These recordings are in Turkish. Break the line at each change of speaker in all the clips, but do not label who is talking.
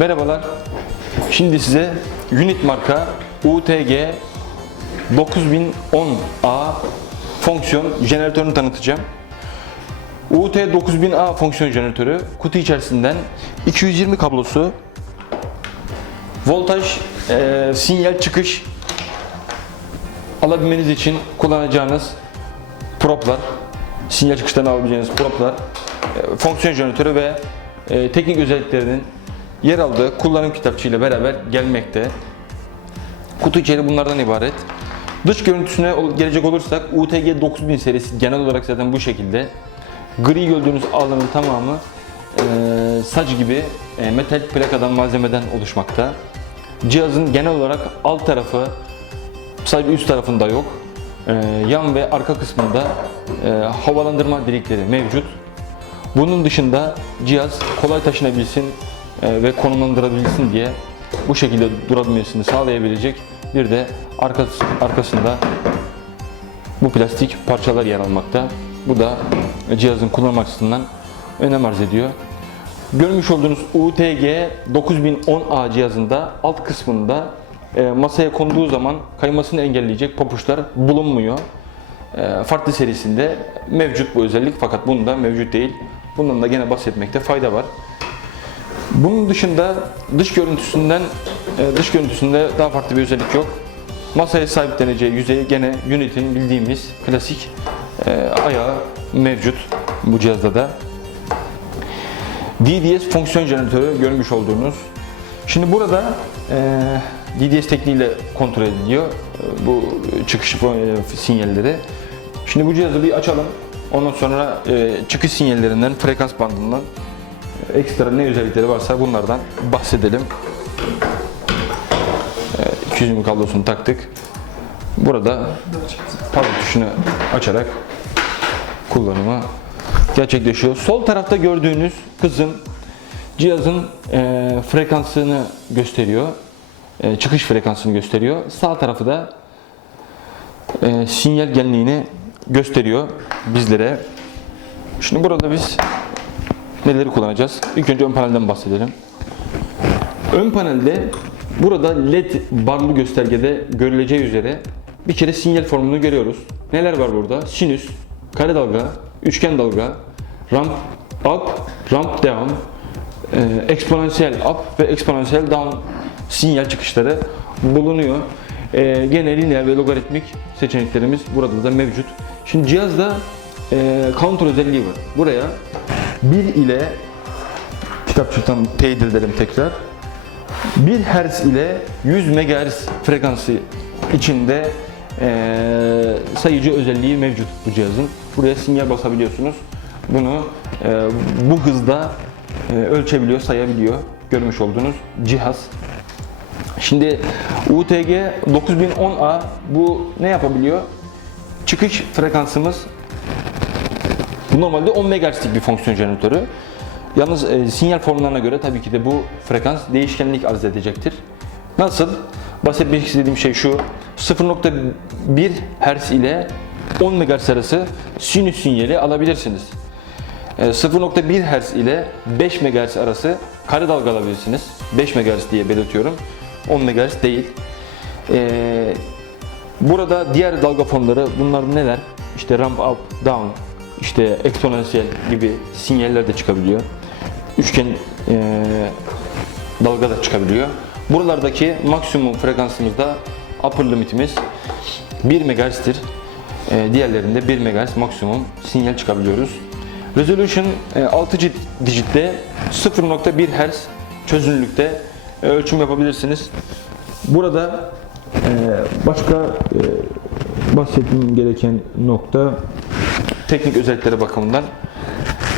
Merhabalar. Şimdi size Unit marka UTG 9010A fonksiyon jeneratörünü tanıtacağım. UT 9000A fonksiyon jeneratörü kutu içerisinden 220 kablosu, voltaj, e, sinyal çıkış alabilmeniz için kullanacağınız proplar, sinyal çıkışlarını alabileceğiniz proplar, e, fonksiyon jeneratörü ve e, teknik özelliklerinin yer aldığı kullanım kitapçığıyla beraber gelmekte. Kutu içeri bunlardan ibaret. Dış görüntüsüne gelecek olursak UTG 9000 serisi genel olarak zaten bu şekilde. Gri gördüğünüz alanın tamamı e, saç gibi e, metal plakadan malzemeden oluşmakta. Cihazın genel olarak alt tarafı sadece üst tarafında yok. E, yan ve arka kısmında e, havalandırma delikleri mevcut. Bunun dışında cihaz kolay taşınabilsin ve konumlandırabilsin diye bu şekilde durabilmesini sağlayabilecek bir de arkası, arkasında bu plastik parçalar yer almakta. Bu da cihazın kullanım açısından önem arz ediyor. Görmüş olduğunuz UTG 9010A cihazında alt kısmında e, masaya konduğu zaman kaymasını engelleyecek papuçlar bulunmuyor. E, farklı serisinde mevcut bu özellik fakat bunda mevcut değil. Bundan da gene bahsetmekte fayda var. Bunun dışında dış görüntüsünden e, dış görüntüsünde daha farklı bir özellik yok. Masaya sahipleneceği yüzey gene Unit'in bildiğimiz klasik e, ayağı mevcut bu cihazda da. DDS fonksiyon jeneratörü görmüş olduğunuz. Şimdi burada e, DDS tekniğiyle kontrol ediliyor bu çıkış sinyalleri. Şimdi bu cihazı bir açalım. Ondan sonra çıkış sinyallerinden, frekans bandından ekstra ne özellikleri varsa bunlardan bahsedelim. E, 220 kablosunu taktık. Burada power tuşunu açarak kullanımı gerçekleşiyor. Sol tarafta gördüğünüz kısım cihazın e, frekansını gösteriyor. E, çıkış frekansını gösteriyor. Sağ tarafı da e, sinyal genliğini gösteriyor bizlere. Şimdi burada biz neleri kullanacağız? İlk önce ön panelden bahsedelim. Ön panelde burada led barlı göstergede görüleceği üzere bir kere sinyal formunu görüyoruz. Neler var burada? Sinüs, kare dalga, üçgen dalga, ramp up, ramp down, e, eksponansiyel up ve eksponansiyel down sinyal çıkışları bulunuyor. E, gene lineer ve logaritmik seçeneklerimiz burada da mevcut. Şimdi cihazda e, counter özelliği var. Buraya 1 ile kitapçıktan teyit edelim tekrar. 1 Hz ile 100 MHz frekansı içinde eee, sayıcı özelliği mevcut bu cihazın. Buraya sinyal basabiliyorsunuz. Bunu eee, bu hızda eee, ölçebiliyor, sayabiliyor. Görmüş olduğunuz cihaz. Şimdi UTG 9010A bu ne yapabiliyor? Çıkış frekansımız normalde 10 MHz'lik bir fonksiyon jeneratörü. Yalnız e, sinyal formlarına göre tabii ki de bu frekans değişkenlik arz edecektir. Nasıl? Bahsetmek istediğim şey şu. 0.1 Hz ile 10 MHz arası sinüs sinyali alabilirsiniz. E, 0.1 Hz ile 5 MHz arası kare dalga alabilirsiniz. 5 MHz diye belirtiyorum. 10 MHz değil. E, Burada diğer dalga formları bunlar neler? İşte ramp up, down, işte eksponansiyel gibi sinyaller de çıkabiliyor. Üçgen eee, dalga da çıkabiliyor. Buralardaki maksimum frekansımızda upper limitimiz 1 MHz'tir. Eee, diğerlerinde 1 MHz maksimum sinyal çıkabiliyoruz. Resolution eee, 6 cid- dijitte 0.1 Hz çözünürlükte e, ölçüm yapabilirsiniz. Burada e, başka e, bahsetmem gereken nokta teknik özellikleri bakımından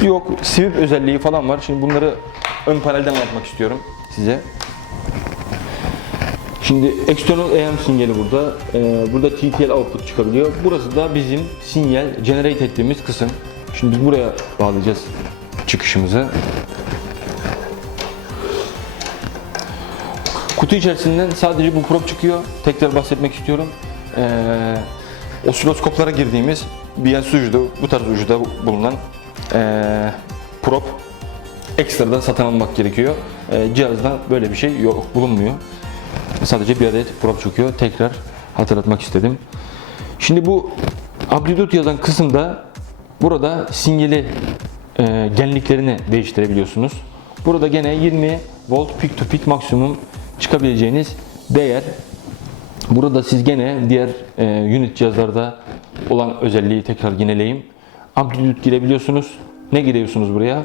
yok sweep özelliği falan var. Şimdi bunları ön panelden anlatmak istiyorum size. Şimdi external AM sinyali burada. Ee, burada TTL output çıkabiliyor. Burası da bizim sinyal generate ettiğimiz kısım. Şimdi biz buraya bağlayacağız çıkışımızı. Kutu içerisinden sadece bu prop çıkıyor. Tekrar bahsetmek istiyorum. Ee, osiloskoplara girdiğimiz BNC ucuda, bu tarz ucuda bulunan ee, prop ekstradan satın almak gerekiyor. E, cihazda böyle bir şey yok bulunmuyor. Sadece bir adet prop çöküyor. Tekrar hatırlatmak istedim. Şimdi bu amplitude yazan kısımda burada sinyali e, genliklerini değiştirebiliyorsunuz. Burada gene 20 volt peak to peak maksimum çıkabileceğiniz değer. Burada siz gene diğer e, unit cihazlarda olan özelliği tekrar yineleyeyim. Amplitude girebiliyorsunuz. Ne giriyorsunuz buraya?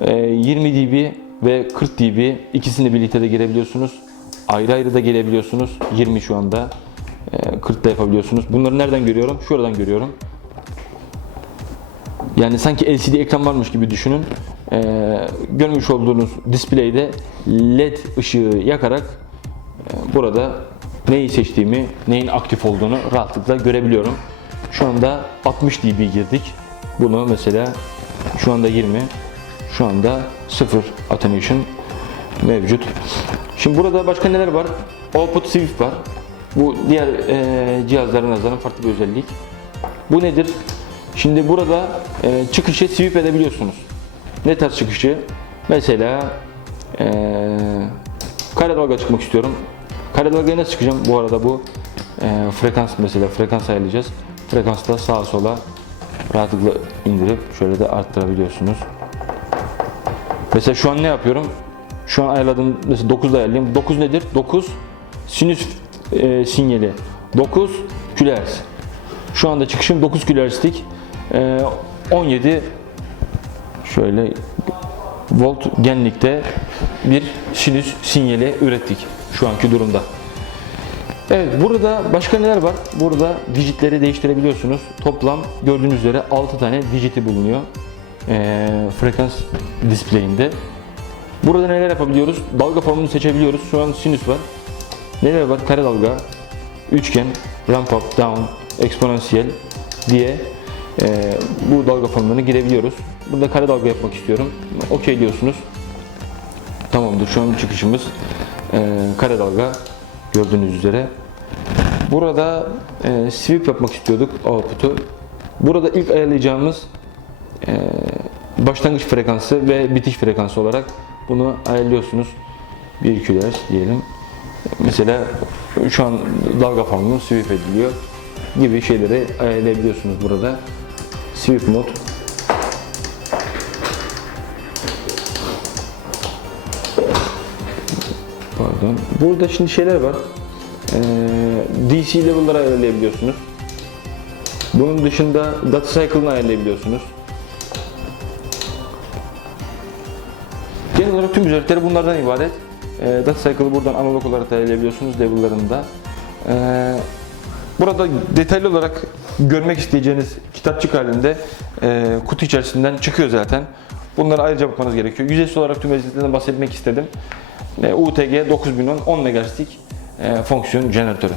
E, 20 dB ve 40 dB ikisini birlikte de girebiliyorsunuz. Ayrı ayrı da girebiliyorsunuz. 20 şu anda. E, 40 da yapabiliyorsunuz. Bunları nereden görüyorum? Şuradan görüyorum. Yani sanki LCD ekran varmış gibi düşünün. Ee, görmüş olduğunuz display'de LED ışığı yakarak e, burada neyi seçtiğimi, neyin aktif olduğunu rahatlıkla görebiliyorum. Şu anda 60 dB girdik. Bunu mesela şu anda 20, şu anda 0 attenuation mevcut. Şimdi burada başka neler var? Output sweep var. Bu diğer e, cihazlara nazaran farklı bir özellik. Bu nedir? Şimdi burada e, çıkışı sweep edebiliyorsunuz. Ne tarz çıkışı? Mesela e, kare dalga çıkmak istiyorum. Kare nasıl çıkacağım? Bu arada bu e, frekans mesela frekans ayarlayacağız. Frekansta sağa sola rahatlıkla indirip şöyle de arttırabiliyorsunuz. Mesela şu an ne yapıyorum? Şu an ayarladım mesela 9'da ayarlayayım. 9 nedir? 9 sinüs e, sinyali. 9 kHz. Şu anda çıkışım 9 kHz'lik. E, 17 şöyle volt genlikte bir sinüs sinyali ürettik şu anki durumda. Evet burada başka neler var? Burada digitleri değiştirebiliyorsunuz. Toplam gördüğünüz üzere 6 tane digiti bulunuyor. Ee, frekans displayinde. Burada neler yapabiliyoruz? Dalga formunu seçebiliyoruz. Şu an sinüs var. Neler var? Kare dalga, üçgen, ramp up, down, eksponansiyel diye e, bu dalga formlarını girebiliyoruz. Burada kare dalga yapmak istiyorum. Okey diyorsunuz. Tamamdır. Şu an çıkışımız kare dalga gördüğünüz üzere. Burada e, sweep yapmak istiyorduk output'u. Burada ilk ayarlayacağımız e, başlangıç frekansı ve bitiş frekansı olarak bunu ayarlıyorsunuz. 1 kHz diyelim. Mesela şu an dalga formunu sweep ediliyor gibi şeyleri ayarlayabiliyorsunuz burada. Sweep mod Pardon. Burada şimdi şeyler var. Ee, DC level'ları ayarlayabiliyorsunuz. Bunun dışında data cycle'ını ayarlayabiliyorsunuz. Genel olarak tüm özellikleri bunlardan ibaret. Ee, data cycle'ı buradan analog olarak ayarlayabiliyorsunuz level'larında. Ee, burada detaylı olarak görmek isteyeceğiniz kitapçık halinde e, kutu içerisinden çıkıyor zaten. Bunları ayrıca bakmanız gerekiyor. Yüzeysel olarak tüm özelliklerden bahsetmek istedim. E, UTG 9010 10 MHz'lik fonksiyon jeneratörü.